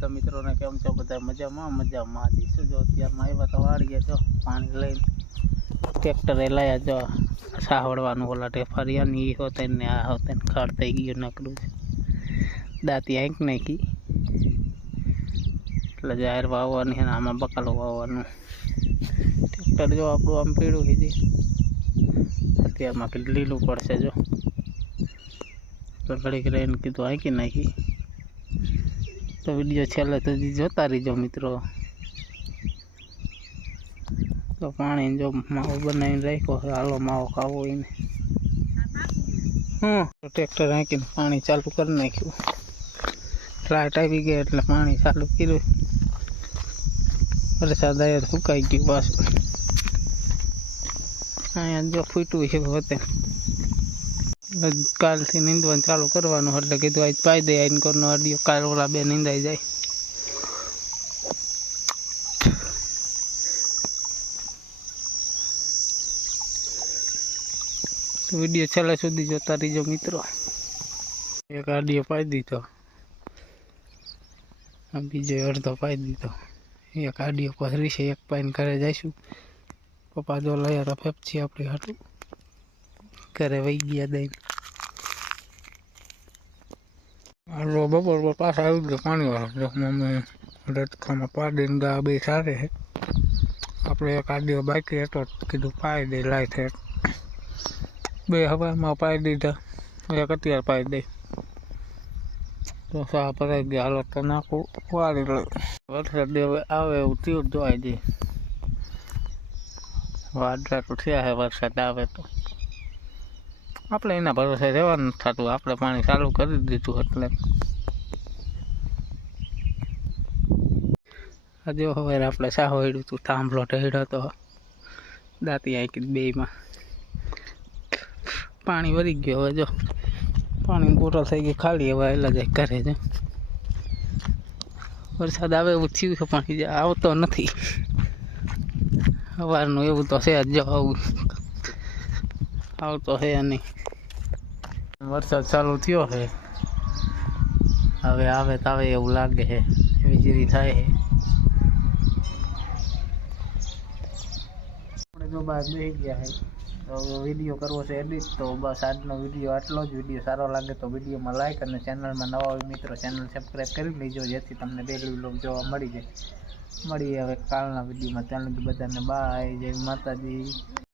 બધા મિत्रों केम छो बधा मजामां दीशो जो अत्यारमा आव्या तो वाड़ीए जो पाणी लईने ट्रेक्टरे लाया जो साहवड़वानुं ओला टेफरिया नी ई होते ने आ होते ने खाड़ थई गयो नकरू दाती आंक नाखी એટલે જાહેર વાવવાની અને આમાં બકાલો વાવવાનું ટ્રેક્ટર જો આપણું આમ પીળું થઈ જાય અત્યારમાં કે લીલું પડશે જો તો ઘડીક રહીને કીધું આંકી નાખી तो वीडियो छेल्ले सुधी जोता रहीजो मित्रों। तो पानी जो मावो बनावीने राख्यो छे हालो मावो खावो होय ने तो ट्रेक्टर हांकीने पानी चालू कर नाख्युं लाइट आवी गई एटले पानी चालू कर्युं वरसाद आव्यो तो सुकाई गयुं पाछुं अहींया जो फूट्युं छे होते काल थी नींदवानुं चालू करवानुं એટલે કીધું આજ પાઈ દે આઈનકોરનો અડિયો કાલ ઓલા બે નીંદાઈ જાય तो वीडियो छेल्ले सुधी जोता रहीजो मित्रों। एक अडियो पाई दीधो बीजो अर्धो पाई दीधो एक अडियो पधरी छे एक पाईने घरे जाईशुं पप्पा जो लया तो पेप्सी आपणी हाटू घरे वही गया दई आलो बपोर पर पास आई गयो पानी वाळो जो मम्मी रटखामां पाડીને गा बे सारे है आपणे एक अडियो बाकी हतो कीधुं पाई दे लाय थे बे हवामां पाई दीधा एक अत्यार पाई दे तो सा भराई गया हालो तो नाखું વાળી લો वरसाद आवे एवुं थयुं जो आजे वादळा तो थया है वरसाद आवे तो આપણે એના ભરોસે રહેવાનું થતું આપણે પાણી ચાલુ કરી દીધું એટલે આજે હવે આપણે સાહોડ્યું હતું થાંભલો ઢેડ્યો તો દાંતી આંકી બેયમાં પાણી વરી ગયો હવે જો પાણી બોટલ થઈ ગઈ ખાલી હવે આવેલા જાય ઘરે જો વરસાદ આવે એવું થયું છે પણ આવતો નથી સવારનું એવું તો છે જ જો આવું આવતો છે નહીં वरसाद चालू थयो है हवे आवे तावे एवं लागे है वीजળી थाय है આપણે જો બહાર બેસી ગયા है तो वीडियो करवो છે एडिट तो बस આજનો वीडियो આટલો જ वीडियो सारो लागे तो वीडियो में लाइक અને चैनल में नवा હોય મિત્રો चैनल सब्सक्राइब કરી લેજો જેથી તમને ડેલી વ્લોગ જોવા મળી જાય મળીએ હવે કાલના વીડિયોમાં ત્યાં લગી બધાને બાય જય માતાજી।